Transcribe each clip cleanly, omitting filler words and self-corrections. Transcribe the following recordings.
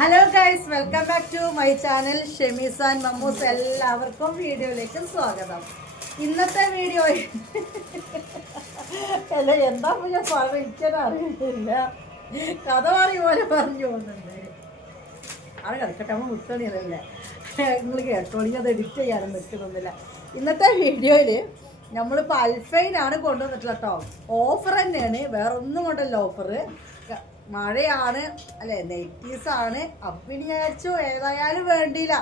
Hello guys, welcome back to my channel Shemi's and Mammu's. എല്ലാവർക്കും വീഡിയോയിലേക്ക് സ്വാഗതം. ഇന്നത്തെ വീഡിയോ അല്ല എന്താ ഞാൻ അറിയില്ല, കഥ പറയ പോലെ പറഞ്ഞു പോകുന്നുണ്ട്. അത് കളിക്കട്ടെ, നമ്മൾ മുത്തണിയതല്ലേ, നിങ്ങൾ കേട്ടോളി. അത് എഡിറ്റ് ചെയ്യാനും പറ്റുന്നില്ല. ഇന്നത്തെ വീഡിയോയിൽ നമ്മളിപ്പോൾ അൽഫൈനാണ് കൊണ്ടുവന്നിട്ടുള്ളത് കേട്ടോ. ഓഫർ തന്നെയാണ്, വേറെ ഒന്നും കൊണ്ടല്ല ഓഫർ. മഴയാണ് അല്ലേ, നെറ്റീസാണ്. അപ്പം ഇനി വിചാരിച്ചു ഏതായാലും വേണ്ടിയില്ല,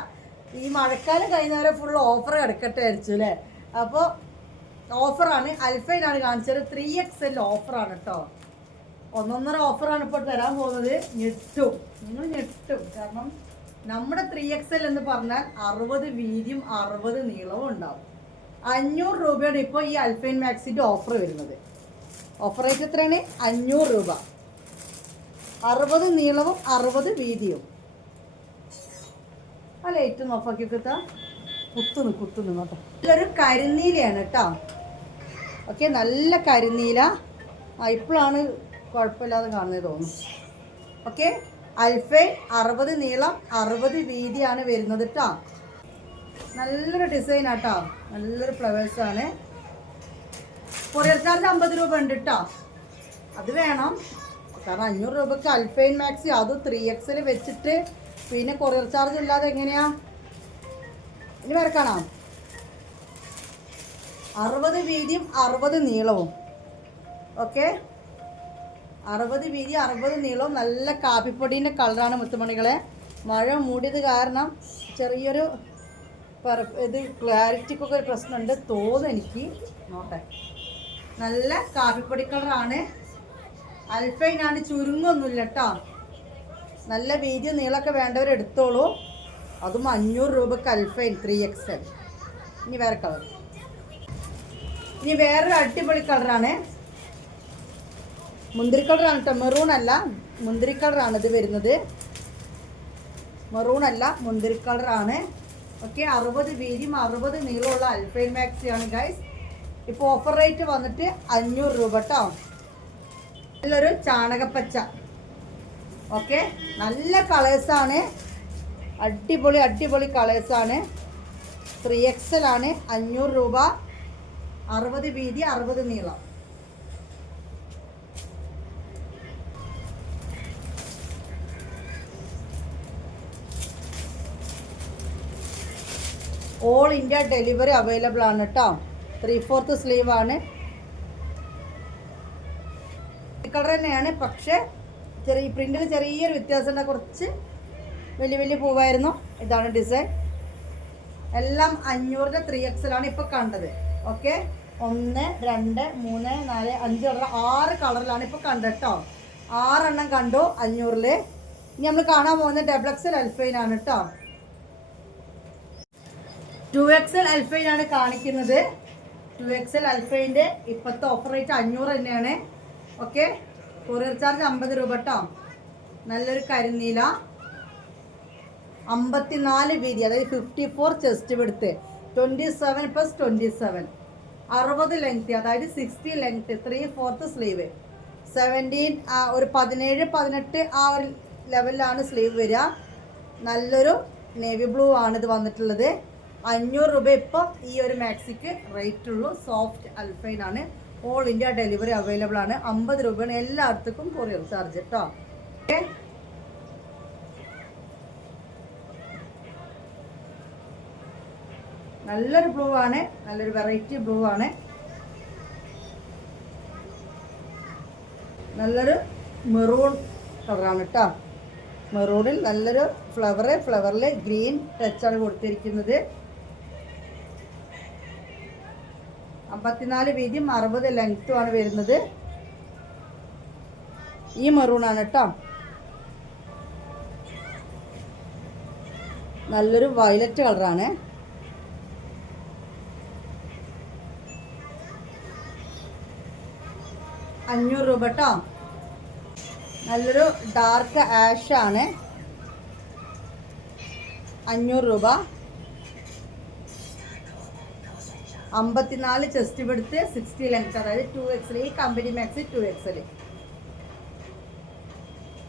ഈ മഴക്കാലം കഴിയുന്നവരെ ഫുൾ ഓഫർ കിടക്കട്ടെ വിചാരിച്ചു അല്ലേ. അപ്പോൾ ഓഫറാണ്, അൽഫൈനാണ് കാണിച്ചത്. 3XL ഓഫറാണ് കേട്ടോ. ഒന്നൊന്നര ഓഫറാണ് ഇപ്പോൾ തരാൻ പോകുന്നത്. ഞെട്ടും, നിങ്ങൾ ഞെട്ടും. കാരണം നമ്മുടെ 3XL എന്ന് പറഞ്ഞാൽ 60 വീതിയും 60 നീളവും ഉണ്ടാവും. 500 രൂപയാണ് ഇപ്പോൾ ഈ അൽഫൈൻ മാക്സിൻ്റെ ഓഫർ വരുന്നത്. ഓഫർ റേറ്റ് എത്രയാണ്? 500 രൂപ. 60 നീളവും 60 വീതിയും. ആ ലൈറ്റ് ഓഫാക്കി കിട്ടാ, കുത്തുന്നു കേട്ടോ. ഇതൊരു കരിനീലയാണ് കേട്ടോ. ഓക്കെ, നല്ല കരിനീല. ഇപ്പോഴാണ് കുഴപ്പമില്ലാതെ കാണുന്നത് തോന്നുന്നു. ഓക്കെ, അൽഫൈൻ 60 നീളം 60 വീതിയാണ് വരുന്നത് കേട്ടോ. നല്ലൊരു ഡിസൈനാട്ടോ, നല്ലൊരു ഫ്ലവേഴ്സാണ്. കൊറിയർ ചാർജ് 50 രൂപ ഉണ്ട് കേട്ടോ. അത് വേണം, കാരണം 500 രൂപയ്ക്ക് അൽഫൈൻ മാക്സി, അത് 3XL വെച്ചിട്ട് പിന്നെ കൊറിയർ ചാർജ് ഇല്ലാതെ എങ്ങനെയാ? ഇനി വേറെ കാണാം. 60 വീതിയും 60 നീളവും. ഓക്കെ, 60 വീതി 60 നീളവും. നല്ല കാപ്പിപ്പൊടീൻ്റെ കളറാണ് മുത്തുമണികളെ. മഴ മൂടിയത് കാരണം ചെറിയൊരു ഇത് ക്ലാരിറ്റിക്കൊക്കെ ഒരു പ്രശ്നമുണ്ട് തോന്നുന്നു എനിക്ക്. നോട്ടെ, നല്ല കാപ്പിപ്പൊടി കളറാണ്. അൽഫൈനാണ്, ചുരുങ്ങൊന്നുമില്ല കേട്ടോ. നല്ല വീതി നീളമൊക്കെ വേണ്ടവർ എടുത്തോളൂ. അതും 500 രൂപക്ക് അൽഫൈൻ 3XL. ഇനി വേറെ കളർ, ഇനി വേറൊരു അടിപൊളി കളറാണ്. മുന്തിരി കളറാണ് കേട്ടോ, മെറൂൺ അല്ല, മുന്തിരി കളറാണ് ഇത് വരുന്നത്. മെറൂൺ അല്ല, മുന്തിരി കളറാണ്. ഓക്കെ, 60 വീതിയും 60 നീളമുള്ള അൽഫൈൻ മാക്സിയാണ് ഗൈസ്. ഇപ്പോൾ ഓഫർ റേറ്റ് വന്നിട്ട് 500 രൂപ കേട്ടോ. നല്ലൊരു ചാണകപ്പച്ച. ഓക്കെ, നല്ല കളേഴ്സാണ്, അടിപൊളി കളേഴ്സാണ്. 3XL ആണ്, 500 രൂപ. 60 വീതി 60 നീളം. ഓൾ ഇന്ത്യ ഡെലിവറി അവൈലബിൾ ആണ് കേട്ടോ. 3/4 സ്ലീവ് ആണ്. കളർ തന്നെയാണ്, പക്ഷേ ചെറിയ പ്രിന്റിൽ ചെറിയൊരു വ്യത്യാസമുണ്ട്. കുറച്ച് വലിയ പൂവായിരുന്നു. ഇതാണ് ഡിസൈൻ. എല്ലാം 500 3XL ആണ് ഇപ്പോൾ കണ്ടത്. ഓക്കെ, 1 2 3 4 5 കളർ, 6 കളറിലാണ് ഇപ്പോൾ കണ്ടത് കേട്ടോ. 6 എണ്ണം കണ്ടു 500. ഇനി നമ്മൾ കാണാൻ പോകുന്നത് XXL അൽഫൈനാണ് കേട്ടോ. 2XL അൽഫൈനാണ് കാണിക്കുന്നത്. 2XL അൽഫൈൻ്റെ ഇപ്പോഴത്തെ ഓഫർ റേറ്റ് 500 തന്നെയാണ്. ഓക്കെ, കൊറിയർ ചാർജ് 50 രൂപ കേട്ടോ. നല്ലൊരു കരിനീല, 54 വീതി, അതായത് 54 ചെസ്റ്റ് വിഡ്ത്ത്, 27 + 27, 60 ലെങ്ത്, അതായത് 60 ലെങ്ത്, 3/4 സ്ലീവ്, 17 ഒരു 17 18 ആ ഒരു ലെവലിലാണ് സ്ലീവ് വരിക. നല്ലൊരു നേവി ബ്ലൂ ആണ് ഇത് വന്നിട്ടുള്ളത്. 500 രൂപ ഇപ്പോൾ ഈ ഒരു മാക്സിക്ക് റേറ്റ് ഉള്ളൂ. സോഫ്റ്റ് അൽഫൈൻ ആണ്. ഓൾ ഇന്ത്യ ഡെലിവറി അവൈലബിൾ ആണ്. 50 രൂപയാണ് എല്ലായിടത്തേക്കും കൊറിയർ ചാർജ് കേട്ടോ. ഓക്കെ, നല്ലൊരു ബ്ലൂ ആണ്, നല്ലൊരു വെറൈറ്റി ബ്ലൂ ആണ്. നല്ലൊരു മെറൂൺ കളറാണ് കേട്ടോ. മെറൂണിൽ നല്ലൊരു ഫ്ലവറിൽ ഗ്രീൻ ടച്ചാണ് കൊടുത്തിരിക്കുന്നത്. 54 വീതിയും 60 ലെങ്ത്തുമാണ് വരുന്നത്. ഈ മെറൂണാണ് കേട്ടോ. നല്ലൊരു വയലറ്റ് കളറാണ്. $500 രൂപ കേട്ടോ. നല്ലൊരു ഡാർക്ക് ആഷ് ആണ്. 500 രൂപ. 54 ചെസ്റ്റ് വിഡ്ത്ത്, 60 ലെങ്ത്, അതായത് 2XL. ഈ കമ്പനി മാക്സി 2XL.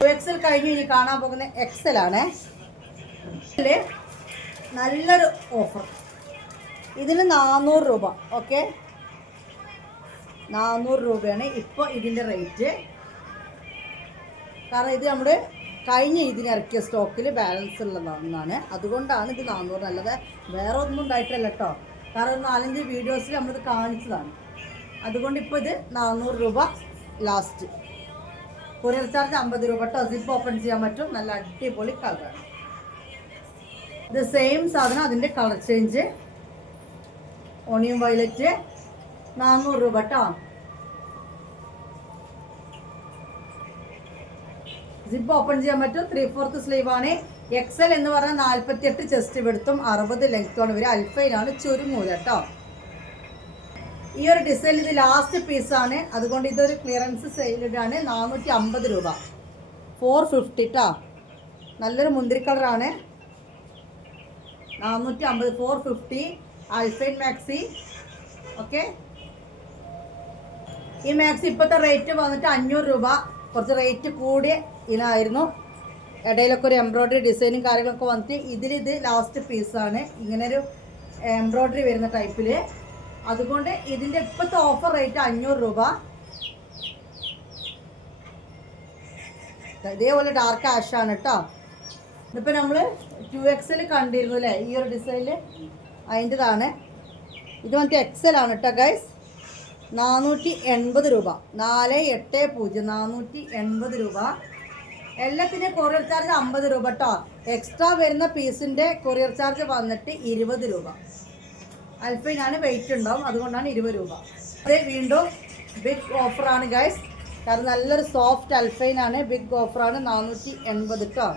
2XL കഴിഞ്ഞ് ഇനി കാണാൻ പോകുന്ന XL ആണ്. നല്ലൊരു ഓഫർ. ഇതിന് 400 രൂപ. ഓക്കെ, 400 രൂപയാണ് ഇപ്പോൾ ഇതിൻ്റെ റേറ്റ്. കാരണം ഇത് നമ്മൾ കഴിഞ്ഞ ഇതിനിറക്കിയ സ്റ്റോക്കിൽ ബാലൻസ് ഉള്ളതാണ്, അതുകൊണ്ടാണ് ഇത് 400. അല്ലാതെ വേറെ ഒന്നും ഉണ്ടായിട്ടല്ല കേട്ടോ. കാരണം 4-5 വീഡിയോസിൽ നമ്മളിത് കാണിച്ചതാണ്. അതുകൊണ്ട് ഇപ്പോൾ ഇത് 400 രൂപ ലാസ്റ്റ്. കൊറിയർ ചാർജ് 50 രൂപ കേട്ടോ. സിപ്പ് ഓപ്പൺ ചെയ്യാൻ പറ്റും. നല്ല അടിപൊളി കളറാണ്. ഇത് സെയിം സാധനം, അതിൻ്റെ കളർ ചേഞ്ച്. ഓണിയൻ വയലറ്റ് 400 രൂപ കേട്ടോ. സിപ്പ് ഓപ്പൺ ചെയ്യാൻ പറ്റും. 3/4 സ്ലീവ് ആണ്. XL എന്ന് പറഞ്ഞാൽ 48 ചെസ്റ്റ് വെടുത്തും 60 ലെങ്ത്തുമാണ് വരിക. അൽഫൈനാണ്, ചുരുങ്ങൂല കേട്ടോ. ഈ ഒരു ഡിസൈൻ ഇത് ലാസ്റ്റ് പീസാണ്, അതുകൊണ്ട് ഇതൊരു ക്ലിയറൻസ് സെയിലാണ്. 450 രൂപ. 450 കേട്ടോ. നല്ലൊരു മുന്തിരി കളറാണ്. 450, 450 അൽഫൈൻ മാക്സി. ഓക്കെ, ഈ മാക്സി ഇപ്പോഴത്തെ റേറ്റ് വന്നിട്ട് 500 രൂപ. കുറച്ച് റേറ്റ് കൂടിയ ഇനായിരുന്നു. ഇടയിലൊക്കെ ഒരു എംബ്രോയ്ഡറി ഡിസൈനും കാര്യങ്ങളൊക്കെ വന്നിട്ട് ഇതിലിത് ലാസ്റ്റ് പീസാണ്. ഇങ്ങനൊരു എംബ്രോയ്ഡറി വരുന്ന ടൈപ്പിൽ. അതുകൊണ്ട് ഇതിൻ്റെ ഇപ്പോഴത്തെ ഓഫർ റേറ്റ് 500 രൂപ. ഇതേപോലെ ഡാർക്ക് ആഷാണ് കേട്ടോ. ഇതിപ്പോൾ നമ്മൾ 2XL കണ്ടിരുന്നു അല്ലേ, ഈ ഒരു ഡിസൈനിൽ, അതിൻ്റെതാണ്. ഇത് വന്നിട്ട് XL ആണ് കേട്ടോ ഗൈസ്. 480 രൂപ. 480, 480 രൂപ. എല്ലാത്തിൻ്റെ കൊറിയർ ചാർജ് 50 രൂപ കേട്ടോ. എക്സ്ട്രാ വരുന്ന പീസിൻ്റെ കൊറിയർ ചാർജ് വന്നിട്ട് 20 രൂപ. അൽഫൈനാണ്, വെയിറ്റ് ഉണ്ടാവും, അതുകൊണ്ടാണ് 20 രൂപ. അത് വീണ്ടും ബിഗ് ഓഫറാണ് ഗൈസ്. കാരണം നല്ലൊരു സോഫ്റ്റ് അൽഫൈനാണ്. ബിഗ് ഓഫറാണ്. 480 കേട്ടോ.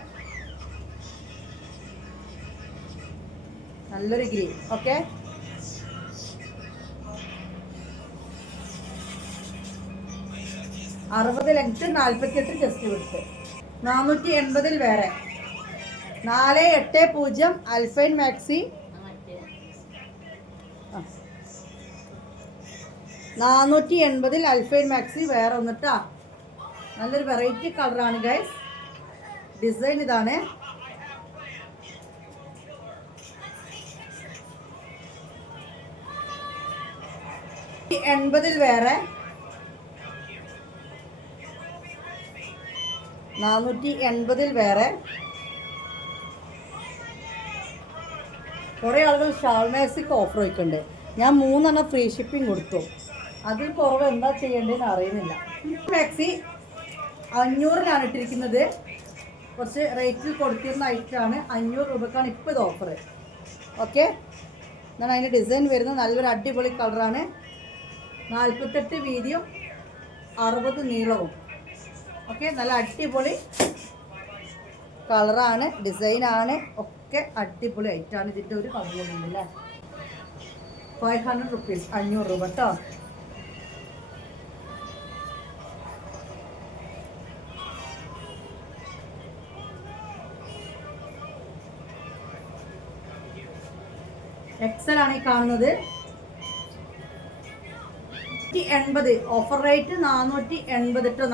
നല്ലൊരു ഗ്രീൻ. ഓക്കെ, 60 ലെങ്ത്ത്, 48 ചെസ്റ്റ് വിടുത്ത്. 480 വേറെ. 480 അൽഫൈൻ മാക്സി. 480 അൽഫൈൻ മാക്സി വേറെ ഒന്നിട്ടാ. നല്ലൊരു വെറൈറ്റി കളറാണ് ഗൈസ്. ഡിസൈൻ ഇതാണ്. $80 വേറെ. 480 വേറെ. കുറേ ആളുകൾ ഷാൾ മാക്സിക്ക് ഓഫർ വയ്ക്കുന്നുണ്ട്. ഞാൻ 3 ഫ്രീ ഷിപ്പിംഗ് കൊടുത്തു. അതിൽ കുറവ് എന്താ ചെയ്യേണ്ടതെന്ന് അറിയുന്നില്ല. മാക്സി 500-നാണ് ഇട്ടിരിക്കുന്നത്. കുറച്ച് റേറ്റിൽ കൊടുത്തിരുന്ന ഐറ്റമാണ്. 500 രൂപക്കാണ് ഇപ്പോൾ ഇത് ഓഫർ. ഓക്കെ, എന്നാണ് അതിൻ്റെ ഡിസൈൻ വരുന്നത്. നല്ലൊരു അടിപൊളി കളറാണ്. 48 വീതിയും 60 നീളവും. ഓക്കെ, നല്ല അടിപൊളി കളറാണ്, ഡിസൈനാണ്, ഒക്കെ അടിപൊളി ഐറ്റാണ്. ഇതിൻ്റെ ഒരു കമ്പനിയുണ്ടല്ലേ. 500 റുപ്പീസ്, 500 രൂപ കേട്ടോ. XL ആണ് ഈ കാണുന്നത്. 480 ഓഫർ റേറ്റ്. 480 കേട്ടോ.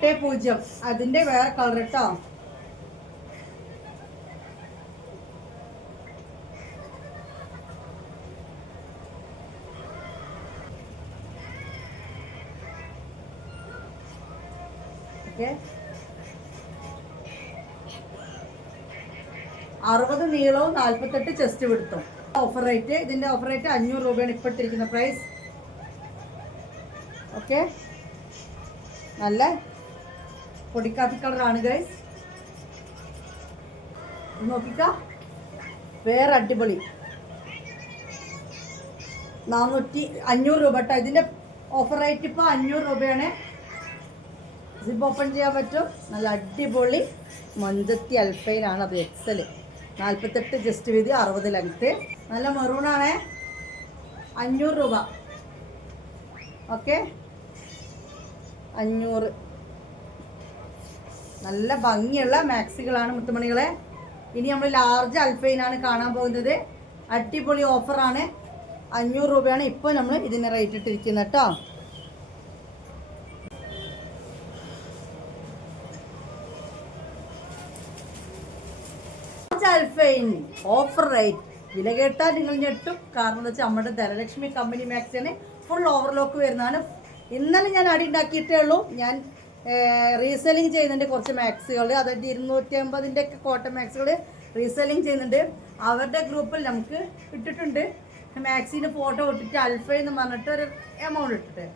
480. അതിന്റെ വേറെ കളർ കേട്ടോ. ഓക്കെ, 60 നീളവും 48 ചെസ്റ്റ് വിടുത്തും. Offer rate. ഇതിന്റെ ഓഫർ റേറ്റ് 500 രൂപയാണ് ഇപ്പോൾ ഇട്ടിരിക്കുന്ന പ്രൈസ്. ഓക്കെ, നല്ല പൊടിക്കാപ്പി കളറാണ് ഗൈസ്. നോക്കിക്ക, വേറെ അടിപൊളി. 500 രൂപ കേട്ടോ. ഇതിൻ്റെ ഓഫർ റേറ്റ് ഇപ്പോൾ 500 രൂപയാണ്. സിപ്പ് ഓപ്പൺ ചെയ്യാൻ പറ്റും. നല്ല അടിപൊളി മൊഞ്ചത്തി അൽഫൈനാണ്. അത് XL. 48 ജസ്റ്റ് വീതി, 60 ലെങ്ത്ത്. നല്ല മെറൂണാണ്. 500 രൂപ. ഓക്കെ, 500. നല്ല ഭംഗിയുള്ള മാക്സികളാണ് മുത്തുമണികളെ. ഇനി നമ്മൾ ലാർജ് അൽഫൈനാണ് കാണാൻ പോകുന്നത്. അടിപൊളി ഓഫറാണ്. 500 രൂപയാണ് ഇപ്പോൾ നമ്മൾ ഇതിന് റേറ്റ് ഇട്ടിരിക്കുന്നത് കേട്ടോ. അൽഫൈൻ ഓഫർ റേറ്റ്. വില കേട്ടാൽ നിങ്ങൾ ഞെട്ടും. കാരണം എന്താ വെച്ചാൽ നമ്മുടെ ധനലക്ഷ്മി കമ്പനി മാക്സിന് ഫുൾ ഓവർലോക്ക് വരുന്നതാണ്. ഇന്നലെ ഞാൻ അടി ഉണ്ടാക്കിയിട്ടേ ഉള്ളൂ. ഞാൻ റീസെല്ലിങ് ചെയ്യുന്നുണ്ട് കുറച്ച് മാക്സുകൾ, അതായത് 250-ൻ്റെ ഒക്കെ കോട്ടൺ മാക്സുകൾ റീസെല്ലിങ് ചെയ്യുന്നുണ്ട്. അവരുടെ ഗ്രൂപ്പിൽ നമുക്ക് ഇട്ടിട്ടുണ്ട്. മാക്സിന് ഫോട്ടോ ഇട്ടിട്ട് അൽഫൈൻ എന്ന് പറഞ്ഞിട്ട് ഒരു എമൗണ്ട് ഇട്ടിട്ട്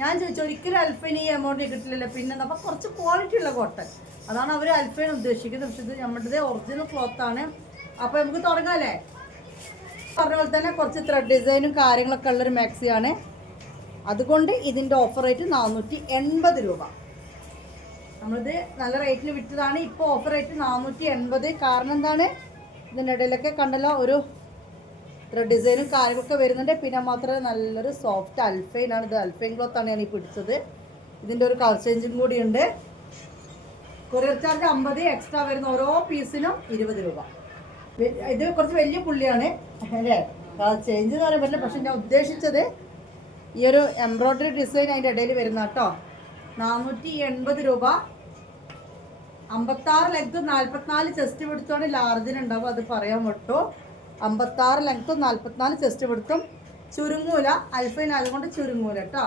ഞാൻ ചോദിച്ചു, ഒരിക്കലും അൽഫൈന് ഈ എമൗണ്ട് കിട്ടില്ലല്ലോ. പിന്നെ അപ്പോൾ കുറച്ച് ക്വാളിറ്റി ഉള്ള കോട്ടൺ, അതാണ് അവർ അൽഫൈൻ ഉദ്ദേശിക്കുന്നത്. പക്ഷേ ഇത് നമ്മുടെ ഒറിജിനൽ ക്ലോത്താണ്. അപ്പോൾ നമുക്ക് തുടങ്ങാമല്ലേ? പറഞ്ഞ പോലെ തന്നെ കുറച്ച് ത്രെഡ് ഡിസൈനും കാര്യങ്ങളൊക്കെ ഉള്ളൊരു മാക്സിയാണ്. അതുകൊണ്ട് ഇതിൻ്റെ ഓഫർ റേറ്റ് 480 രൂപ. നമ്മളിത് നല്ല റേറ്റിന് വിറ്റതാണ്. ഇപ്പോൾ ഓഫർ റേറ്റ് 480. കാരണം എന്താണ്, ഇതിൻ്റെ ഇടയിലൊക്കെ കണ്ടല്ലോ ഒരു ത്രെഡ് ഡിസൈനും കാര്യങ്ങളൊക്കെ വരുന്നുണ്ട്. പിന്നെ മാത്രമേ നല്ലൊരു സോഫ്റ്റ് അൽഫൈനാണ്. ഇത് അൽഫൈൻ ക്ലോത്താണ് ഞാൻ ഈ പിടിച്ചത്. ഇതിൻ്റെ ഒരു കളർ ചേഞ്ചും കൂടിയുണ്ട്. കൊറിയർ ചാർജ് 50, എക്സ്ട്രാ വരുന്ന ഓരോ പീസിനും 20 രൂപ. ഇത് കുറച്ച് വലിയ പുള്ളിയാണ് അല്ലേ, കളർ ചേഞ്ച് എന്ന് പറയാൻ പറ്റില്ല. പക്ഷെ ഞാൻ ഉദ്ദേശിച്ചത് ഈ ഒരു എംബ്രോയ്ഡറി ഡിസൈൻ അതിൻ്റെ ഇടയിൽ വരുന്ന കേട്ടോ. 480 രൂപ. 56 ലെങ്ത്തും 44 ചെസ്റ്റ് പിടുത്തോടെ ലാർജിനുണ്ടാവും. അത് പറയാൻ വിട്ടു. 56 ലെങ്ത്തും 44 ചെസ്റ്റ് പിടുത്തും. ചുരുങ്ങൂല, അൽഫൈൻ അതുകൊണ്ട് ചുരുങ്ങൂല കേട്ടോ.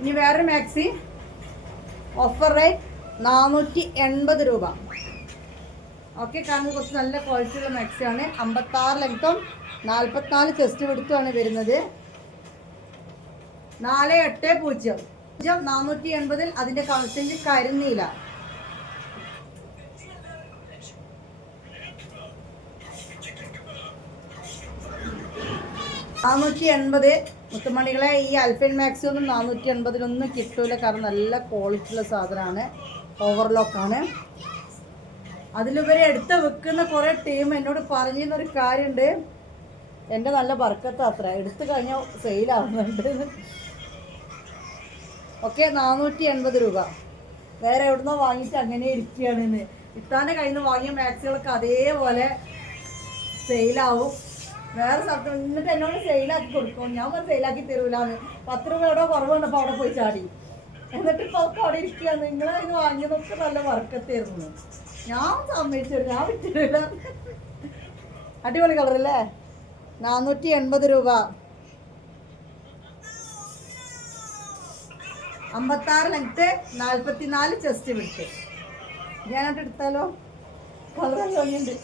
ഇനി വേറൊരു മാക്സി ഓഫർ റേറ്റ് 480 രൂപ. ഓക്കെ, കാരണം കുറച്ച് നല്ല ക്വാളിറ്റിയുള്ള മാക്സിയാണ്. 56 ലെങ്ത്തും 44 ചെസ്റ്റ് പിടുത്തുമാണ് വരുന്നത്. 4800 480. അതിൻ്റെ കളർ ചേഞ്ച് കരിനീല. മുത്തുമണികളെ ഈ അൽഫൈൻ മാക്സി ഒന്നും 480 കിട്ടൂല. കാരണം നല്ല ക്വാളിറ്റി ഉള്ള സാധനമാണ്, ഓവർലോക്കാണ്. അതിലുപരി എടുത്ത് വെക്കുന്ന കുറേ ടീം എന്നോട് പറഞ്ഞൊരു കാര്യമുണ്ട്, എൻ്റെ നല്ല ബർക്കത്ത് അത്ര എടുത്തു കഴിഞ്ഞാൽ സെയിലാവുന്നുണ്ട്. ഓക്കെ, 480 രൂപ. വേറെ എവിടുന്നോ വാങ്ങിയിട്ട് അങ്ങനെ ഇരിക്കുകയാണെന്ന്. ഇത്താൻ്റെ കയ്യിൽ നിന്ന് വാങ്ങിയ മാക്സികളൊക്കെ അതേപോലെ സെയിലാവും. വേറെ സ്ഥലത്ത് എന്നിട്ട് എന്നോട് സെയിലാക്കി കൊടുക്കും. ഞാൻ പറഞ്ഞ് സെയിലാക്കി തരൂലാന്ന്. 10 രൂപ എവിടെ കുറവുണ്ടപ്പോൾ അവിടെ പോയി ചാടി. എന്നിട്ട് ഇപ്പോൾ അവിടെ ഇരിക്കുകയാണ്. നിങ്ങളെ ഇത് വാങ്ങിയതൊക്കെ നല്ല വർക്കത്തായിരുന്നു. ഞാൻ സമ്മതിച്ചു, ഞാൻ വിട്ടില്ല. അടിപൊളി കളറല്ലേ? 480 രൂപ. 56 ലെങ്ത്ത് 44 ചെസ്റ്റ് വിട്ട്. ഞാനായിട്ട് എടുത്താലോ? കളർ ഭംഗിയുണ്ട്.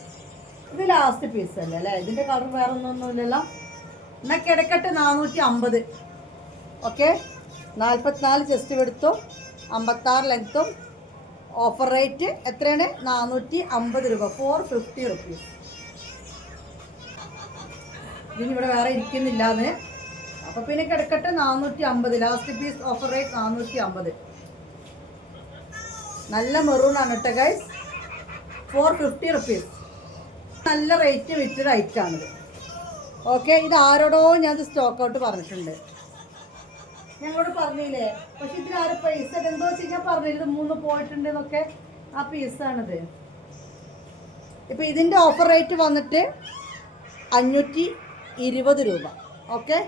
ഇത് ലാസ്റ്റ് പീസ് അല്ലേ അല്ലേ? ഇതിൻ്റെ കളർ വേറെ ഒന്നൊന്നുമില്ലല്ലോ. എന്നാൽ കിടക്കട്ടെ 450. ഓക്കെ, 44 ചെസ്റ്റ് എടുത്തും 56 ലെങ്ത്തും. ഓഫർ റേറ്റ് എത്രയാണ്? 450 രൂപ. 450 റുപ്പീസ്. ഇതിന് ഇവിടെ വേറെ ഇരിക്കുന്നില്ലാന്ന്. അപ്പോൾ പിന്നെ കിടക്കട്ടെ 450. Last piece offer rate 450. നല്ല മെറൂണാണ് കേട്ടോ ഗൈസ്. 450 റുപ്പീസ്. നല്ല റേറ്റ് വിറ്റൊരു ഐറ്റാണിത്. ഓക്കെ, ഇത് ആരോടോ ഞാൻ സ്റ്റോക്ക് ഔട്ട് പറഞ്ഞിട്ടുണ്ട്, ഞങ്ങളോട് പറഞ്ഞില്ലേ. പക്ഷെ ഇതിലാരും പൈസ എന്തോ വെച്ച് ഞാൻ പറഞ്ഞില്ല, 3 പോയിട്ടുണ്ട് എന്നൊക്കെ. ആ പീസാണിത്. ഇപ്പം ഇതിൻ്റെ ഓഫർ റേറ്റ് വന്നിട്ട് 520 രൂപ. ഓക്കെ,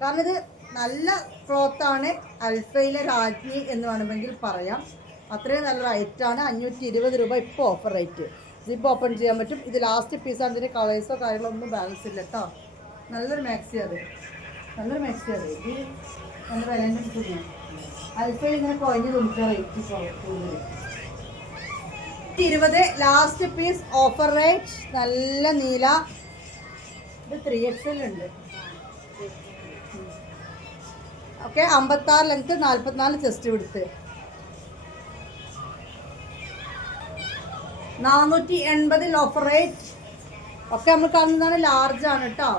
കാരണം ഇത് നല്ല ക്ലോത്താണ്. അൽഫയിലെ രാജ്ഞി എന്ന് വേണമെങ്കിൽ പറയാം. അത്രയും നല്ല റേറ്റാണ്. 520 രൂപ ഇപ്പോൾ ഓഫർ റേറ്റ്. സിപ്പ് ഓപ്പൺ ചെയ്യാൻ പറ്റും. ഇത് ലാസ്റ്റ് പീസാണ്. ഇതിൻ്റെ കളേഴ്സോ കാര്യങ്ങളോ ഒന്നും ബാലൻസ് ഇല്ല കേട്ടോ. നല്ലൊരു മാക്സി അത്, നല്ലൊരു മാക്സി അത്. ഇത് നല്ല വിലൻ്റെ കിട്ടുന്നു. അൽഫയിൽ ഇങ്ങനെ കുഴഞ്ഞ് തുണിക്കുക റേറ്റ് കൂടുതൽ. 20 ലാസ്റ്റ് പീസ് ഓഫർ റേറ്റ്. നല്ല നീല. ഇത് 3XL ഉണ്ട്. ഓക്കെ, 56 ലെങ്ത്ത് 44 ചെസ്റ്റ് വിടുത്ത്. 480 ഓഫർ റേറ്റ്. ഒക്കെ നമ്മൾ കാണുന്നതാണ്, ലാർജ് ആണ് കേട്ടോ.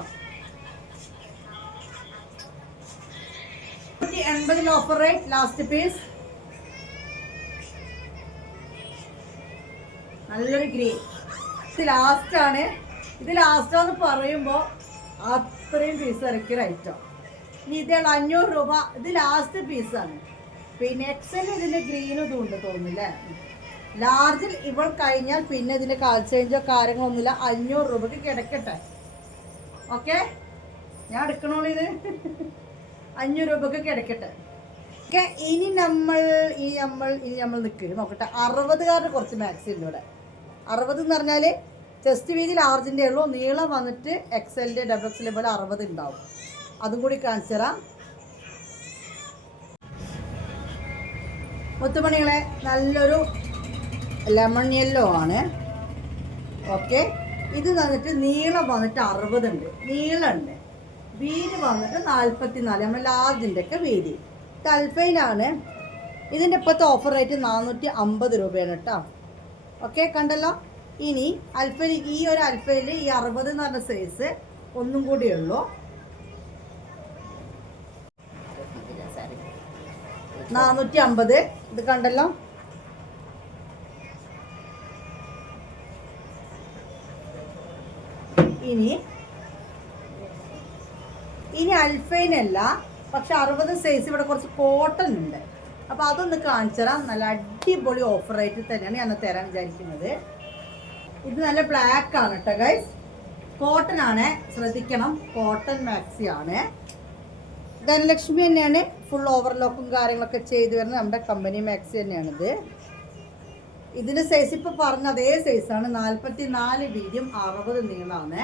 480 ഓഫർ റേറ്റ്. ലാസ്റ്റ് പീസ് നല്ലൊരു ഗ്രീൻ. ഇത് ലാസ്റ്റ് ആണ്. ഇത് ലാസ്റ്റാന്ന് പറയുമ്പോൾ അത്രയും പീസ് ഇറക്കിയ ഐറ്റം. ഇനി ഇതാണ് 500 രൂപ. ഇത് ലാസ്റ്റ് പീസാണ്. പിന്നെ എക്സൽ ഇതിൻ്റെ ഗ്രീനും ഇതും ഉണ്ട് തോന്നുന്നില്ലേ. ലാർജിൽ ഇവൾ കഴിഞ്ഞാൽ പിന്നെ ഇതിൻ്റെ കാൽ ചേഞ്ചോ കാര്യങ്ങളൊന്നുമില്ല. 500 രൂപയ്ക്ക് കിടക്കട്ടെ. ഓക്കെ, ഞാൻ എടുക്കണോളൂ ഇത്. 500 രൂപയ്ക്ക് കിടക്കട്ടെ. ഓക്കെ, ഇനി നമ്മൾ നിൽക്കുക നോക്കട്ടെ. 60കാരുടെ കുറച്ച് മാക്സി ഉണ്ട് ഇവിടെ. 60 എന്ന് പറഞ്ഞാൽ ചെസ്റ്റ് വീതി ലാർജിൻ്റെ ഉള്ളൂ. നീളം വന്നിട്ട് എക്സലിൻ്റെ ഡബിൾ എക്സൽ പോലെ 60 ഉണ്ടാവും. അതും കൂടി കാണിച്ചു തരാം. മുത്തുമണികളെ, നല്ലൊരു ലെമൺ യെല്ലോ ആണ്. ഓക്കെ, ഇത് വന്നിട്ട് നീളം വന്നിട്ട് 60 ഉണ്ട്, നീളമുണ്ട്. വീതി വന്നിട്ട് 44, നമ്മൾ ലാർജിൻ്റെ ഒക്കെ വീതി. ഇത് അൽഫൈനാണ്. ഇതിൻ്റെ ഇപ്പോഴത്തെ ഓഫർ റേറ്റ് 450 രൂപയാണ് കേട്ടോ. ഓക്കെ, കണ്ടല്ലോ. ഇനി അൽഫൈൻ, ഈ ഒരു അൽഫൈനിൽ ഈ 60 എന്ന് പറഞ്ഞ സൈസ് ഒന്നും കൂടിയേ ഉള്ളൂ. 450. ഇത് കണ്ടല്ലോ. ഇനി അൽഫൈനല്ല, പക്ഷെ 60 സൈസ് ഇവിടെ കുറച്ച് കോട്ടൺ ഉണ്ട്. അപ്പോൾ അതൊന്ന് കാണിച്ചു തരാം. നല്ല അടിപൊളി ഓഫർ റേറ്റിൽ തന്നെയാണ് ഞാൻ തരാൻ വിചാരിക്കുന്നത്. ഇത് നല്ല ബ്ലാക്ക് ആണ് കേട്ടോ ഗൈസ്. കോട്ടൺ ആണ്, ശ്രദ്ധിക്കണം. കോട്ടൺ മാക്സി ആണ്. ധനലക്ഷ്മി തന്നെയാണ് ഫുൾ ഓവർലോക്കും കാര്യങ്ങളൊക്കെ ചെയ്തു വരുന്നത്. നമ്മുടെ കമ്പനി മാക്സി തന്നെയാണിത്. ഇതിൻ്റെ സൈസ് ഇപ്പോൾ പറഞ്ഞ അതേ സൈസാണ്. 44 വീതിയും 60 നീളമാണ്.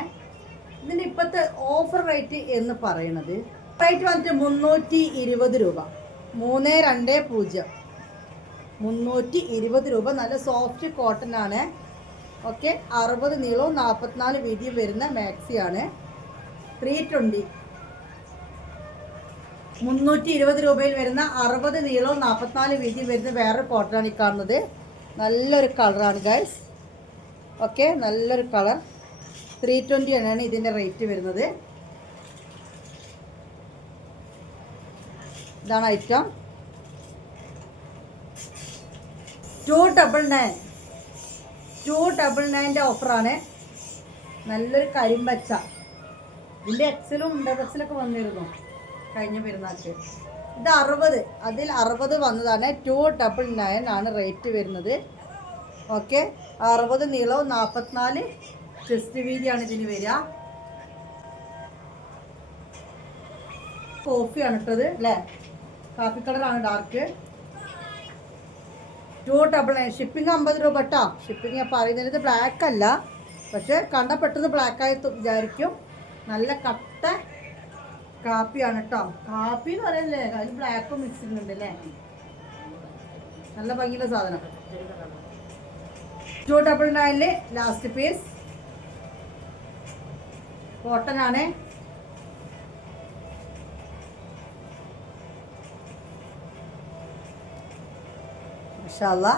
ഇതിൻ്റെ ഇപ്പോഴത്തെ ഓഫർ റേറ്റ് എന്ന് പറയുന്നത് റേറ്റ് വന്നിട്ട് 320 രൂപ. 320 320 രൂപ. നല്ല സോഫ്റ്റ് കോട്ടൺ ആണ്. ഓക്കെ, 60 നീളവും 44 വീതിയും വരുന്ന മാക്സിയാണ്. 320 320 രൂപയിൽ വരുന്ന 60 നീളവും 44 വീതിയും വരുന്ന വേറൊരു കോട്ടനാണ് ഈ കാണുന്നത്. നല്ലൊരു കളറാണ് ഗൈസ്. ഓക്കെ, നല്ലൊരു കളർ. 320 ആണ് ഇതിൻ്റെ റേറ്റ് വരുന്നത്. ഇതാണ് ഐറ്റം. 299 ഓഫറാണ്. നല്ലൊരു കരിമ്പച്ച. ഇതിൻ്റെ എക്സലും ഡബിൾ എക്സലൊക്കെ വന്നിരുന്നു കഴിഞ്ഞ പെരുന്നാൾക്ക്. ഇത് 60, അതിൽ 60 വന്നതാണ്. 299 ആണ് റേറ്റ് വരുന്നത്. ഓക്കെ, 60 നീളവും 44 ചെസ്റ്റ് വീതിയാണ് ഇതിന് വരിക. കോഫിയാണ് ഇട്ടത് അല്ലേ, കാപ്പി കളറാണ് ഡാർക്ക്. 299. ഷിപ്പിംഗ് 50 രൂപ കേട്ടോ. ഷിപ്പിംഗ് ഞാൻ പറയുന്നത് ഇത് ബ്ലാക്ക് അല്ല, പക്ഷെ കണ്ട പെട്ടെന്ന് ബ്ലാക്കായി വിചാരിക്കും. നല്ല കട്ട കാപ്പിയാണ് കേട്ടോ. കാപ്പി എന്ന് പറയല്ലേ, അതിൽ ബ്ലാക്കും മിക്സ് ചെയ്യുന്നുണ്ട് അല്ലേ. നല്ല ഭംഗിയുള്ള സാധനം. 299 ലാസ്റ്റ് പീസ്. കോട്ടൺ ആണ്. മാഷാഅല്ലാ.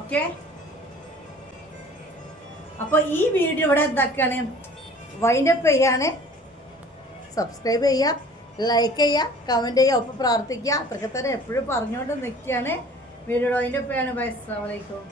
ഓക്കെ, അപ്പോൾ ഈ വീഡിയോ ഇവിടെ എന്താക്കുകയാണ്, വൈൻഡപ്പ് ചെയ്യാണ്. സബ്സ്ക്രൈബ് ചെയ്യുക, ലൈക്ക് ചെയ്യുക, കമൻറ്റ് ചെയ്യുക, ഒപ്പം പ്രാർത്ഥിക്കുക. അത്രയ്ക്ക് തന്നെ എപ്പോഴും പറഞ്ഞുകൊണ്ട് നിൽക്കുകയാണ്. വീഡിയോ വൈൻഡപ്പ് ചെയ്യാണ്. ബൈ, അസ്സലാമു അലൈക്കും.